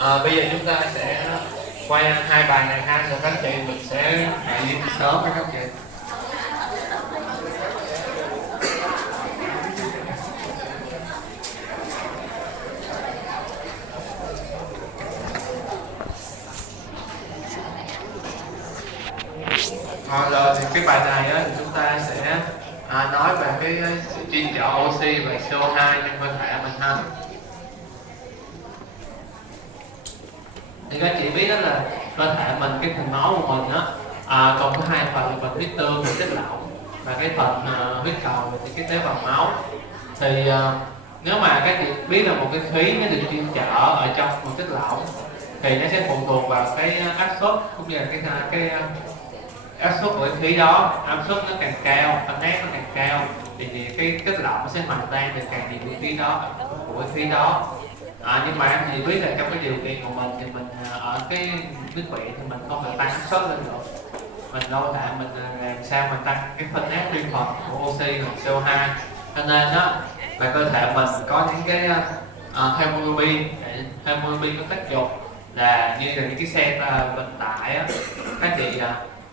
Bây giờ chúng ta sẽ quay hai bài này ha, cho các chị mình sẽ đi sớm với các chị. Rồi thì cái bài này á, thì chúng ta sẽ nói về cái sự chuyên chở oxy và CO2 trong cơ thể mình ha. Thì các chị biết đó là cơ thể mình, cái thành máu của mình á, còn có hai phần là phần huyết tương và chất lỏng, và cái phần huyết cầu thì cái tế bào máu. Thì nếu mà các chị biết là một cái khí nó được chuyên chở ở trong một chất lỏng thì nó sẽ phụ thuộc vào cái áp suất cũng như là cái áp suất của cái khí đó. Áp suất nó càng cao, ấm áp nó càng cao thì cái chất lỏng nó sẽ hòa tan được càng nhiều của khí đó, của cái khí đó. Nhưng mà em chỉ biết là trong cái điều kiện của mình thì mình ở cái nước biển thì mình không thể tăng áp suất lên được. Mình đâu thể mình làm sao mà tăng cái phân áp liên phần của oxy hoặc CO2. Cho nên đó là cơ thể mình có những cái hemoglobin. Hemoglobin có tác dụng là như là những cái xe vận tải á, các chị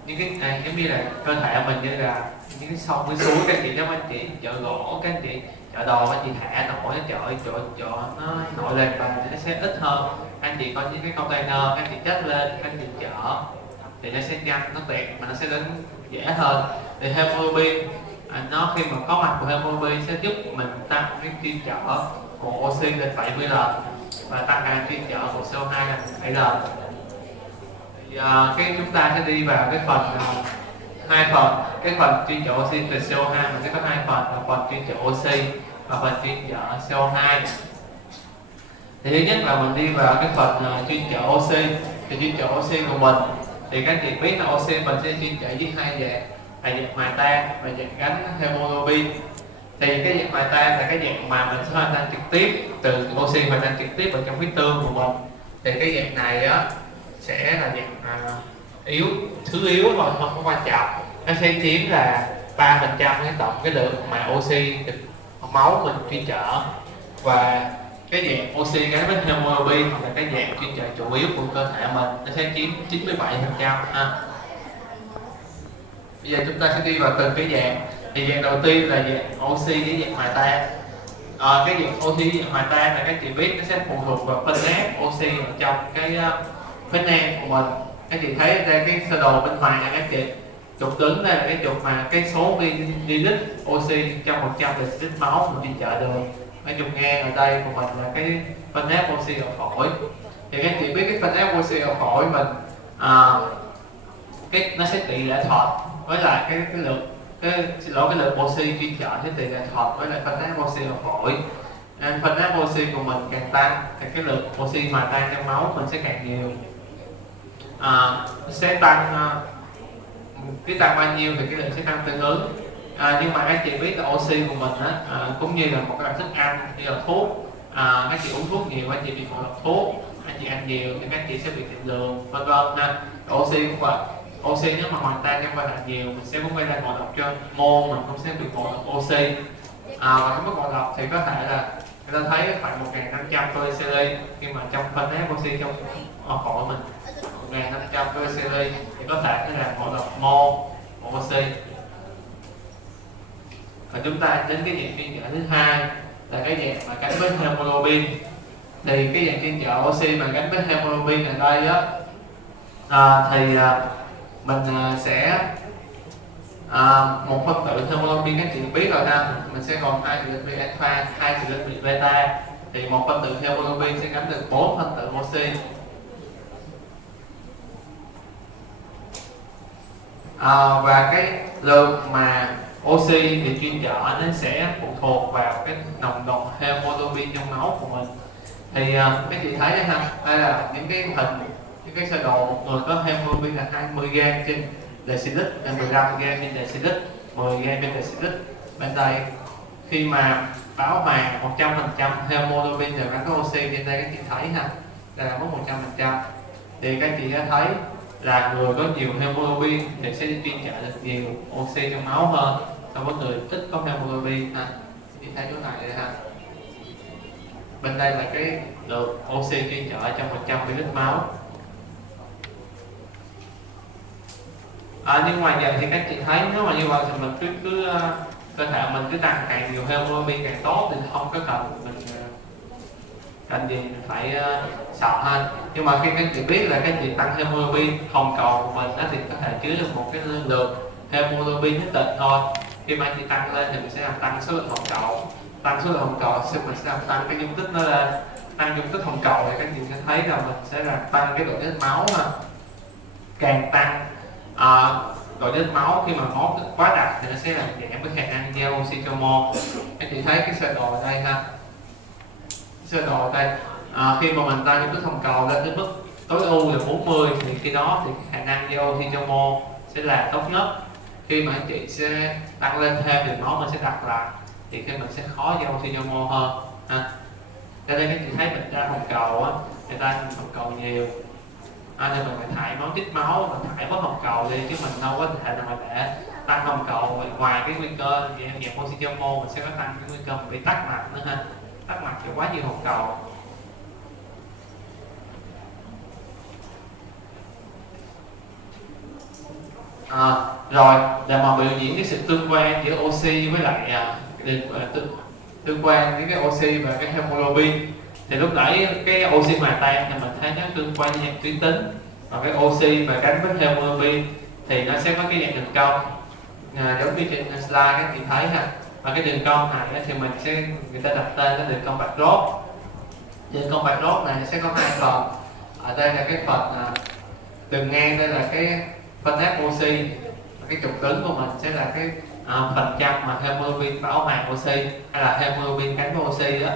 những cái giống như là cơ thể mình như là những cái sông cái suối, các chị giống anh chị chở gỗ, các chị chở đồ, các chị thả nổi nó chở nó nổi lên và nó sẽ ít hơn. Anh chị có những cái container các chị chất lên, các chị chở thì nó sẽ nhanh, nó tiện mà nó sẽ đến dễ hơn. Thì hemoglobin nó khi mà có mặt của hemoglobin sẽ giúp mình tăng cái chuyên chở của oxy lên 70 lần và tăng cái chuyên chở của CO2 lên 7 lần. Thì cái chúng ta sẽ đi vào cái phần hai phần. Cái phần chuyên chở oxy từ CO2 mình sẽ có hai phần là phần chuyên chở oxy và phần chuyên chở CO2. Thì thứ nhất là mình đi vào cái phần chuyên chở oxy. Thì chuyên chở oxy của mình thì các chị biết là oxy mình sẽ chuyên chở với hai dạng là dạng hòa tan và dạng gắn hemoglobin. Thì cái dạng hòa tan là cái dạng mà mình sẽ hòa tan trực tiếp từ oxy hòa tan trực tiếp vào trong huyết tương của mình. Thì cái dạng này á sẽ là dạng yếu, thứ yếu rồi, không có quan trọng. Nó sẽ chiếm là 3% cái tổng cái lượng mà oxy được máu mình chuyên chở. Và cái dạng oxy gắn với hemoglobin là cái dạng chuyên chở chủ yếu của cơ thể mình, nó sẽ chiếm 97% ha. Bây giờ chúng ta sẽ đi vào từng cái dạng. Thì dạng đầu tiên là dạng oxy với dạng hòa tan. Cái dạng oxy với dạng hòa tan là các chị biết nó sẽ phụ thuộc vào phân áp oxy ở trong cái phế nang của mình. Các chị thấy đây cái sơ đồ bên ngoài này, các chị trục đứng đây là cái trục mà cái số ml oxy trong 100 ml máu mình chuyên chở được. Cái trục ngang ở đây của mình là cái phân áp oxy ở phổi. Thì các chị biết cái phân áp oxy ở phổi mình nó sẽ tỷ lệ thuận với lại cái lượng cái lượng oxy chuyên chở sẽ tỷ lệ thuận với lại phân áp oxy ở phổi. Nên phân áp oxy của mình càng tăng thì cái lượng oxy hòa tan trong máu mình sẽ càng nhiều. Sẽ tăng cái tăng bao nhiêu thì cái lượng sẽ tăng tương ứng. Nhưng mà các chị biết là oxy của mình á, cũng như là một cái thức ăn như là thuốc, các chị uống thuốc nhiều các chị bị ngộ độc thuốc, các chị ăn nhiều thì các chị sẽ bị tiểu đường vân vân ha. Oxy cũng vậy. Oxy nếu mà hòa tan trong cơ thể nhiều mình sẽ cũng gây ra ngộ độc cho môn, mình cũng sẽ bị ngộ độc oxy. Và không có ngộ độc thì có thể là người ta thấy khoảng 1.500 cholesterol khi mà trong phân áp oxy trong phổi mình 1.500 cholesterol thì có thể là ngộ độc mol của oxy. Và chúng ta đến cái dạng chuyên chở thứ hai là cái dạng mà gắn với hemoglobin. Thì cái dạng chuyên chở oxy mà gắn với hemoglobin ở đây á, mình sẽ một phân tử hemoglobin các chị biết rồi ha, mình sẽ còn 2 cl alpha, 2 cl beta. Thì một phân tử hemoglobin sẽ gắn được 4 phân tử oxy. Và cái lượng mà oxy thì chuyên chở nó sẽ phụ thuộc vào cái nồng độ hemoglobin trong máu của mình. Thì các chị thấy ha, đây là những cái hình, những cái sơ đồ một người có hemoglobin là 20 g trên decilit, 15 g trên decilit, 10 g trên decilit. Bên đây khi mà bão hòa 100% hemoglobin đều gắn với oxy, trên đây các chị thấy ha, đây là mức 100%. Thì các chị đã thấy là người có nhiều hemoglobin thì sẽ chuyên chở được nhiều oxy trong máu hơn so với người ít có hemoglobin ha. Chị thấy chỗ này đây ha. Bên đây là cái lượng oxy chuyên trợ trong 100 ml máu. Nhưng ngoài giờ thì các chị thấy nếu mà như vậy thì mình cứ cơ thể mình cứ tăng càng nhiều hemoglobin càng tốt, thì không có cần mình cần gì phải sợ hơn. Nhưng mà khi các chị biết là các chị tăng hemoglobin hồng cầu của mình thì có thể chứa được một cái lượng hemoglobin nhất định thôi. Khi mà chị tăng lên thì mình sẽ làm tăng số lượng hồng cầu, tăng số lượng hồng cầu thì mình sẽ làm tăng cái dung tích nó lên, tăng dung tích hồng cầu thì các chị sẽ thấy là mình sẽ làm tăng cái độ nhớ máu mà càng tăng độ nhớ máu khi mà máu quá đặc thì nó sẽ làm giảm cái khả năng giao oxy cho mô. Các chị thấy cái sơ đồ ở đây ha, sơ đồ ở đây khi mà mình tăng dung tích hồng cầu lên đến mức tối ưu là 40 thì khi đó thì khả năng giao oxy cho mô sẽ là tốt nhất. Khi mà anh chị sẽ tăng lên thêm thì máu mình sẽ đặt lại thì khi mình sẽ khó giao oxy cho mô hơn ha. Cho nên các chị thấy mình ra hồng cầu á, người ta hồng cầu nhiều thì mình phải thải máu, chích máu và thải bớt hồng cầu đi, chứ mình đâu có thể nào mà để tăng hồng cầu. Ngoài cái nguy cơ giảm oxy cho mô, mình sẽ có tăng cái nguy cơ bị tắc mạch nữa ha, tắc mạch cho quá nhiều hồng cầu. Rồi để mà biểu diễn cái sự tương quan giữa oxy với lại tương quan với cái oxy và cái hemoglobin, thì lúc nãy cái oxy hòa tan thì mình thấy nó tương quan với dạng tuyến tính, và cái oxy và gắn với hemoglobin thì nó sẽ có cái dạng đường cong giống như trên slide các chị thấy ha. Và cái đường cong này thì mình sẽ người ta đặt tên là đường cong bạch rốt. Đường cong bạch rốt này sẽ có hai phần. Ở đây là cái phần đường ngang, đây là cái phân áp oxy, cái trục cứng của mình sẽ là cái phần trăm mà hemoglobin bảo hòa oxy hay là hemoglobin gắn với oxy đó.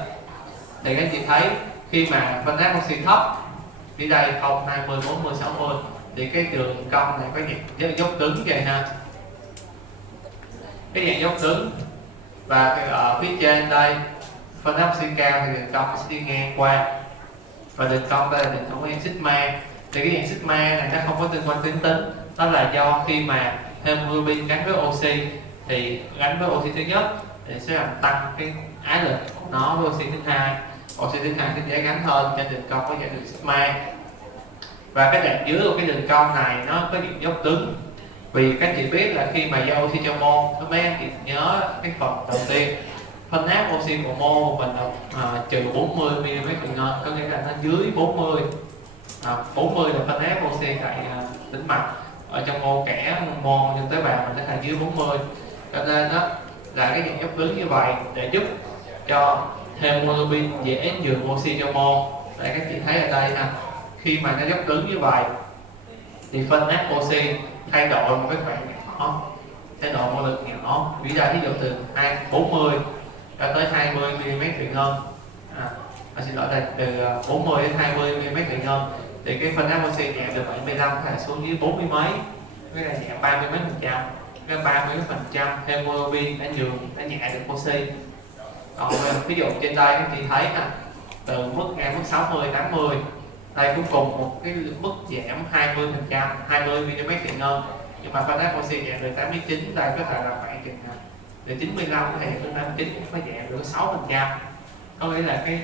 Thì các chị thấy khi mà phân áp oxy thấp đi đây 0, 20, 40, 60 thì cái đường cong này có dạng dốc cứng vậy ha, cái dạng dốc cứng. Và ở phía trên đây phân áp oxy cao thì đường cong sẽ đi ngang qua, và đường cong đây là đường cong dạng sigma. Thì cái dạng sigma này nó không có tương quan tuyến tính, đó là do khi mà hemoglobin gắn với oxy thì gắn với oxy thứ nhất thì sẽ làm tăng cái ái lực của nó với oxy thứ hai. Oxy thứ hai sẽ dễ gắn hơn, trên đường cong có dạng đường sigma. Và cái đoạn dưới của cái đường cong này nó có dạng dốc cứng, vì các chị biết là khi mà giao oxy cho mô, mấy anh chị nhớ cái phần đầu tiên phân áp oxy của mô của mình là trừ 40 mm/h, có nghĩa là nó dưới 40. 40 là phân áp oxy tại tĩnh mạch, ở trong mô kẽ mô trong tế bào mình nó là dưới 40. Cho nên đó là cái dạng dốc cứng như vậy để giúp cho hemoglobin dễ nhường oxy cho mô. Đây các chị thấy ở đây ha, khi mà nó dốc cứng như vậy thì phân áp oxy thay đổi một cái khoảng nhỏ, thay đổi một lực nhỏ, ví dụ từ 40 cho tới 20 mm/h. Xin lỗi đây, từ 40 đến 20 mm/h thì cái phân áp oxy giảm từ 75 là xuống dưới 40 mấy, cái là giảm 30 mấy phần trăm. Cái 30 mấy phần trăm hemoglobin đã nhường, đã nhẹ được oxy. Còn ví dụ trên đây các chị thấy nè, từ mức 60 80 đây cuối cùng một cái mức giảm 20 mm/h, nhưng mà phân áp oxy giảm từ 89, đây có thể là khoảng chừng từ 95 thì đến 59 mới giảm được 6%. Có nghĩa là cái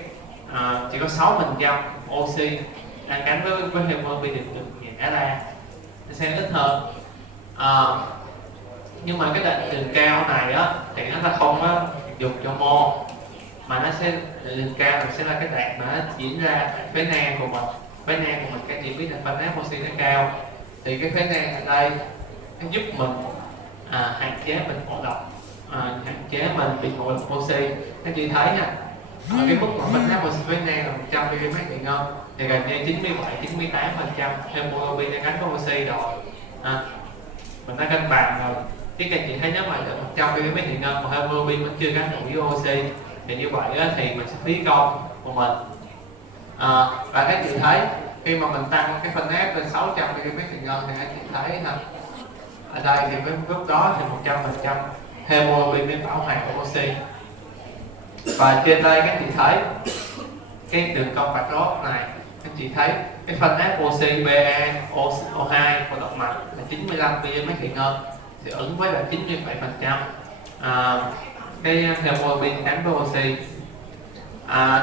chỉ có 6% oxy đang gắn với hemoglobin được nhả ra, nó sẽ ít hơn. Nhưng mà cái đoạn đường cao này á thì nó không có dùng cho mô, mà nó sẽ đường cao này sẽ là cái đoạn mà nó diễn ra tại phế nang của mình. Phế nang của mình các chị biết là phân áp oxy nó cao, thì cái phế nang ở đây nó giúp mình hạn chế mình ngộ độc, hạn chế mình bị ngộ độc oxy. Các chị thấy nè, ở cái mức mà phân áp oxy phế nang là 100 mm/h thì gần như 97-98% hemoglobin đang gắn với oxy rồi. Mình đã cân bằng rồi. Cái các chị thấy nếu mà 100 mm/h mà hemoglobin vẫn chưa gắn đủ với oxy thì như vậy thì mình sẽ phí công của mình. Và các chị thấy khi mà mình tăng cái phân áp lên 600 mm/h thì các chị thấy nè, ở đây thì với lúc đó thì 100% hemoglobin mới bảo hòa của oxy. Và trên đây các chị thấy cái đường cong bạch rốt này, các chị thấy cái phân áp oxy BaO2 của động mạch là 95 mm/h thì ứng với là 97% cái hemoglobin gắn với oxy.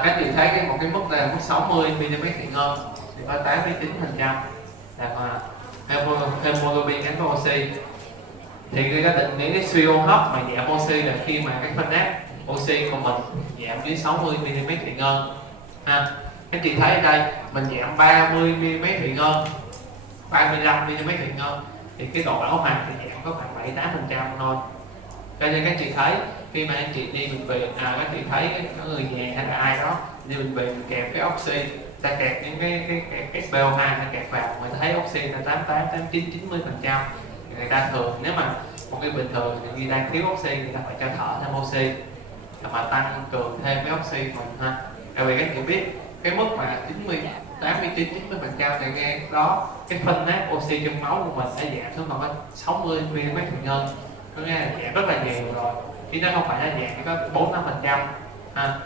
Các chị thấy một cái mức này là mức 60 mm thủy ngân thì có 89% là hemoglobin gắn với oxy. Thì người ta định nghĩa cái suy hô hấp mà giảm oxy là khi mà cái phân nát oxy của mình giảm dưới 60 mm thủy ngân. Các chị thấy ở đây mình giảm 30 mm thủy ngân, 35 mm thủy ngân thì cái độ bão hòa thì giảm có khoảng 7-8% thôi. Cho nên các chị thấy khi mà anh chị đi bệnh viện, các chị thấy có người nhà hay là ai đó đi bệnh viện kẹp cái oxy, ta kẹp những cái SpO2 ta kẹp vào, người ta thấy oxy là 88-89-90%. Người ta thường nếu mà một cái bình thường thì người đang thiếu oxy, người ta phải cho thở thêm oxy để mà tăng cường thêm cái oxy mình ha. Tại vì các chị biết cái mức mà 89-90% thì nghe đó cái phân nát oxy trong máu của mình đã giảm xuống còn có 60 mm thủy ngân, có nghĩa là giảm rất là nhiều rồi, chứ nó không phải là giảm có 4-5% ha.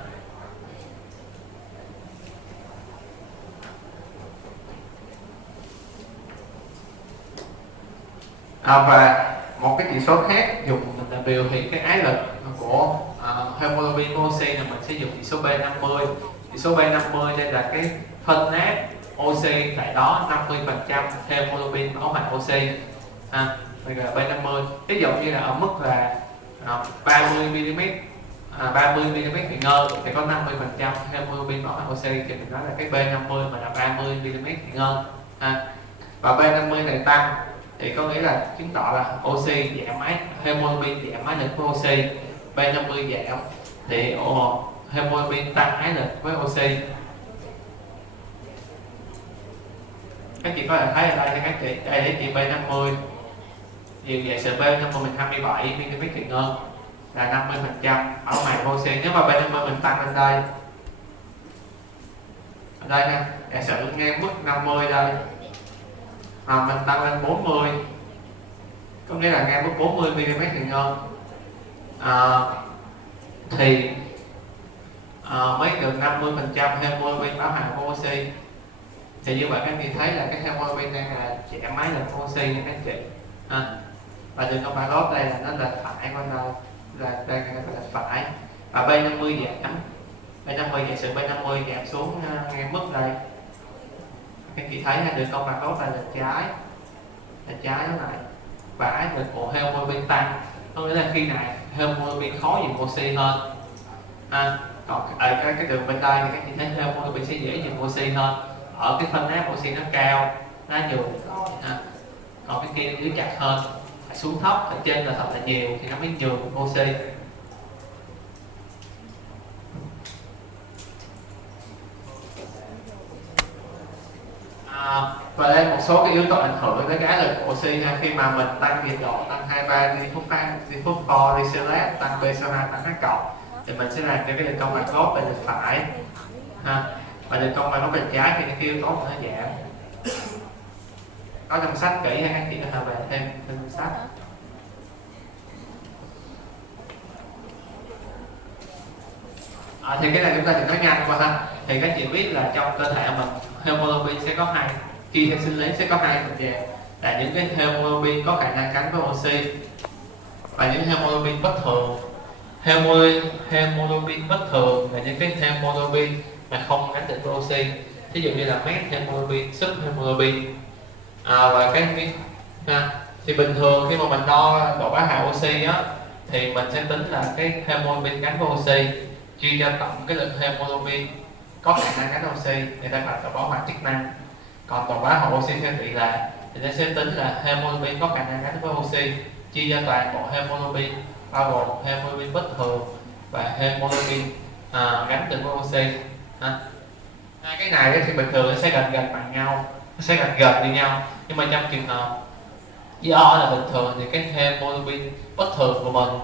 Và một cái chỉ số khác dùng mình là biểu hiện cái ái lực của hemoglobin oxy là mình sẽ dùng chỉ số B50. Chỉ số B50 đây là cái phân nát oxy tại đó 50% hemoglobin máu hoặc oxy. Bây giờ B50 ví dụ như là ở mức là 30 mm 30 mm thủy ngân thì có 50% hemoglobin máu hoặc oxy, thì mình nói là cái B50 mà là 30 mm thủy ngân. Và B50 này tăng thì có nghĩa là chứng tỏ là oxy giảm ái, hemoglobin giảm ái lực với oxy. B50 giảm thì hemoglobin tăng ái lực với oxy. Các chị có thể thấy ở đây cho các chị, đây để chị B50 thì vậy sự B50 mình 27 mm thủy ngân là 50% ở ngoài oxy. Nếu mà B50 mình tăng lên đây, ở đây nha, giả sử ngang mức 50 đây mà mình tăng lên 40, có nghĩa là ngang mức 40 mm thủy ngân thì mới được 50% hemoglobin bão hòa của oxy. Thì như vậy các chị thấy là cái hemoglobin đang là giảm máy lực oxy nha các chị. Và đường con lót đây là nó lệch phải, con đâu là đang lệch phải. Và B50 giảm, B50 giả sử B50 giảm xuống ngang mức đây, các chị thấy là đường con lót là lệch trái đó này, và ái lực của hemoglobin tăng, có nghĩa là khi này hemoglobin khó dùng oxy hơn. Còn ở cái đường bên đây thì các chị thấy hemoglobin sẽ dễ dùng oxy hơn, ở cái phân nát oxy nó cao, nó nhường rồi còn cái kia giữ chặt hơn, phải xuống thấp, ở trên là thật là nhiều thì nó mới nhường oxy. Và đây một số cái yếu tố ảnh hưởng tới cái ái lực của oxy khi mà mình tăng nhiệt độ, tăng 23 đi phút pho, đi CLS, tăng BCO2, tăng H cộng thì mình sẽ làm cho cái đường cong mặt gốc bên bên phải và đường cong mặt gốc bên trái thì cái yếu tố nó giảm. Có trong sách kỹ hay các chị có thể về thêm trong sách. Thì cái này chúng ta chỉ nói nhanh qua ha. Thì các chị biết là trong cơ thể mình hemoglobin sẽ có hai, khi sinh lý sẽ có hai phần dạng là những cái hemoglobin có khả năng gắn với oxy và những hemoglobin bất thường. Hemoglobin bất thường là những cái hemoglobin mà không gắn được với oxy, ví dụ như là methemoglobin, subhemoglobin. Và cái thì bình thường khi mà mình đo độ bão hòa oxy á thì mình sẽ tính là cái hemoglobin gắn với oxy chia cho tổng cái lượng hemoglobin có khả năng gắn oxy, người ta gọi là độ bão hòa chức năng. Còn độ bão hòa oxy theo tỷ lệ thì nó sẽ tính là hemoglobin có khả năng gắn với oxy chia cho toàn bộ hemoglobin, bao gồm hemoglobin bất thường và hemoglobin gắn từ với oxy. Hai cái này thì bình thường nó sẽ gần bằng nhau, nó sẽ gần như nhau, nhưng mà trong trường hợp do là bình thường thì cái hemoglobin bất thường của mình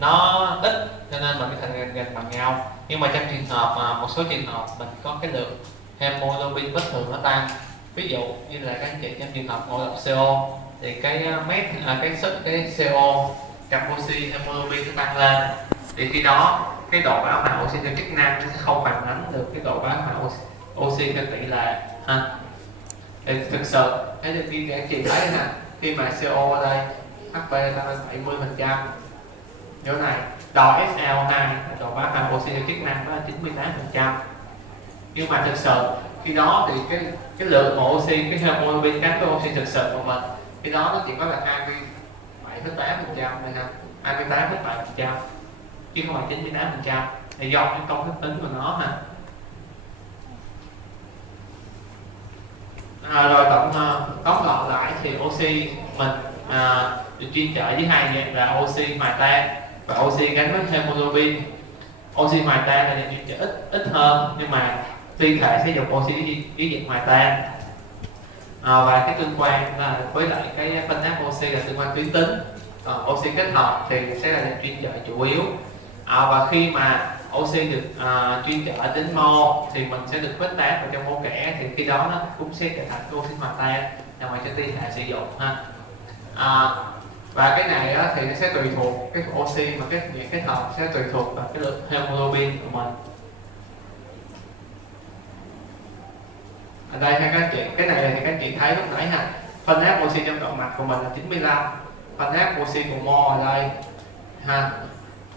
nó ít cho nên mình cái thành gần bằng nhau. Nhưng mà trong trường hợp mà một số trường hợp mình có cái lượng hemoglobin bất thường nó tăng, ví dụ như là các anh chị trong trường hợp ngộ độc CO thì cái CO trong oxy hemoglobin nó tăng lên, thì khi đó cái độ bão hòa oxy theo chức năng sẽ không phản ánh được cái độ bão hòa oxy theo tỷ lệ Thì thực sự thế thì khi các chị thấy nè, khi mà CO ở đây HB tăng lên 70% chỗ này đo SaO2 độ bão hòa oxy theo chức năng đó là 98%. Nhưng mà thực sự khi đó thì cái lượng oxy, cái hemoglobin gắn với oxy thực sự của mình khi đó nó chỉ có là 27,8% thôi ha, 28,7% chứ không phải 98%, là do cái công thức tính của nó ha. Rồi tóm gọn lại thì oxy mình được chuyên trở với hai dạng là oxy hòa tan và oxy gắn với hemoglobin. Oxy hòa tan là chuyên trở ít hơn, nhưng mà tuy thể sẽ dùng oxy với dạng hòa tan. Và cái tương quan với lại cái phân áp oxy là tương quan tuyến tính. Oxy kết hợp thì sẽ là chuyên trở chủ yếu. Và khi mà oxy được chuyên trở đến mol thì mình sẽ được khuếch tán vào trong mô kẻ, thì khi đó nó cũng sẽ trở thành oxy hòa tan nằm ở trên ti thể sử dụng ha. Và cái này thì nó sẽ tùy thuộc cái oxy mà cái dạng kết hợp sẽ tùy thuộc vào cái lượng hemoglobin của mình. Ở đây ha các anh chị, cái này thì các anh chị thấy lúc nãy ha, phân áp oxy trong động mạch của mình là 95, phân áp oxy của mol ở đây ha,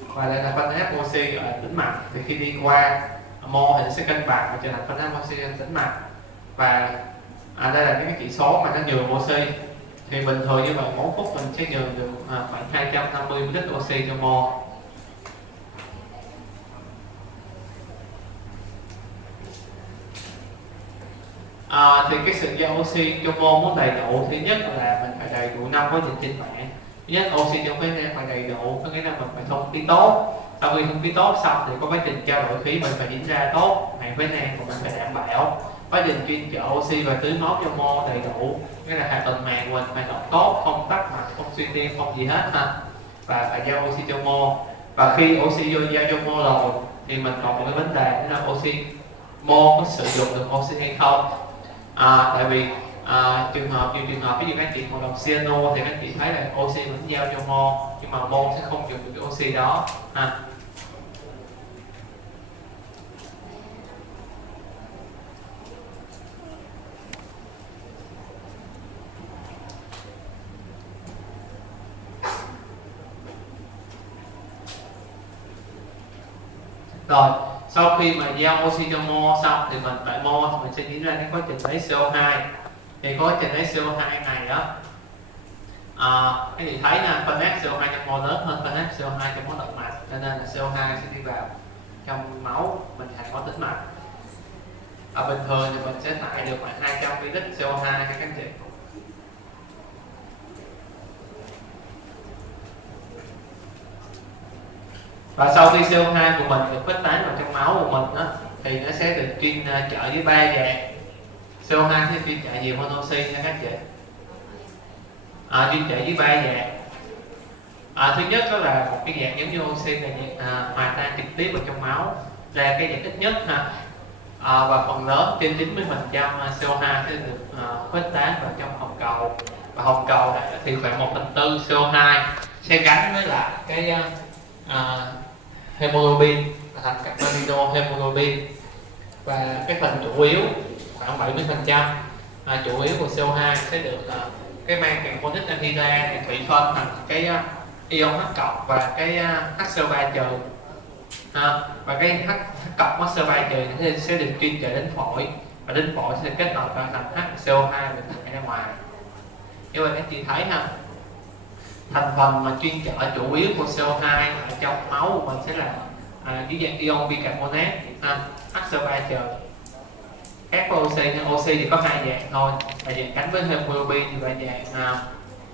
và đây là phân áp oxy ở tĩnh mạch. Thì khi đi qua mol thì nó sẽ cân bằng và trở thành phân áp oxy trên tĩnh mạch. Và đây là những cái chỉ số mà nó nhường oxy. Thì bình thường như vậy mỗi phút mình sẽ nhường được khoảng 250 ml oxy cho mol. Thì cái sự giao oxy cho mol muốn đầy đủ, thứ nhất là mình phải đầy đủ 5 quá trình trên mạng. Thứ nhất, oxy trong cái này phải đầy đủ, có nghĩa là mình phải thông khí tốt. Sau khi thông khí tốt xong thì có quá trình trao đổi khí mình phải diễn ra tốt, mạng với nang của mình phải đảm bảo. Quá trình chuyên trở oxy và tưới máu cho mol đầy đủ, nghĩa là hạ tầng màng của mình hoạt động tốt, không tắc mạch, không suy tim, không gì hết ha. Và phải giao oxy cho mol. Và khi oxy vô giao cho mol rồi thì mình còn một cái vấn đề, đó là oxy mol có sử dụng được oxy hay không. Tại vì nhiều trường hợp ví dụ các chị ngộ độc cyano thì các chị thấy là oxy vẫn giao cho mol, nhưng mà mol sẽ không dùng được cái oxy đó ha. Rồi sau khi mà giao oxy cho mol xong thì tại mol thì mình sẽ diễn ra cái quá trình lấy CO2. Thì quá trình lấy CO2 này đó, cái gì thấy nè, phân áp CO2 trong mol lớn hơn phân áp CO2 trong máu động mạch, cho nên là CO2 sẽ đi vào trong máu mình thành máu tĩnh mạch. Bình thường thì mình sẽ thải được khoảng 200 ml CO2 các anh chị. Và sau khi CO2 của mình được khuếch tán vào trong máu của mình đó, thì nó sẽ được chuyên trở với 3 dạng. CO2 sẽ chuyên trở nhiều hơn oxy nha các chị. Chuyên trở với 3 dạng. Thứ nhất đó là một cái dạng giống như oxy là dạng hòa tan trực tiếp vào trong máu, là cái dạng ít nhất ha. Và phần lớn trên 90% CO2 sẽ được khuếch tán vào trong hồng cầu. Và hồng cầu này thì khoảng 1/4 CO2 sẽ gắn với lại cái hemoglobin thành carbamino hemoglobin. Và cái phần chủ yếu khoảng 70% chủ yếu của CO2 sẽ được cái mang carbonic anhydride thì thủy phân thành cái ion H cộng và cái HCO3 trừ. Và cái H cộng HCO3 trừ sẽ được chuyên trở đến phổi, và đến phổi sẽ kết hợp thành HCO2 và thải ra ngoài. Như vậy các chị thấy ha, thành phần mà chuyên trở chủ yếu của CO2 ở trong máu của mình sẽ là dưới dạng ion bicarbonate, HCO3 trừ. Khác với oxy, oxy thì có hai dạng thôi, là dạng gắn với hemoglobin và dạng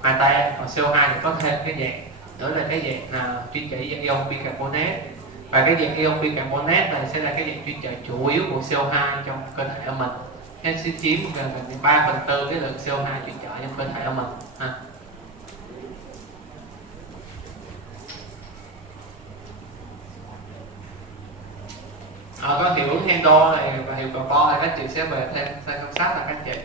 hòa tan. Còn CO2 thì có thêm cái dạng nữa là cái dạng chuyên trở dạng ion bicarbonate. Và cái dạng ion bicarbonate này sẽ là cái dạng chuyên trở chủ yếu của CO2 trong cơ thể của mình. Nó sẽ chiếm gần 3/4 cái lượng CO2 chuyên trở trong cơ thể của mình ha. Có hiệu ứng Hendo này và hiệu quả bo này các chị sẽ về thêm quan sát là các chị.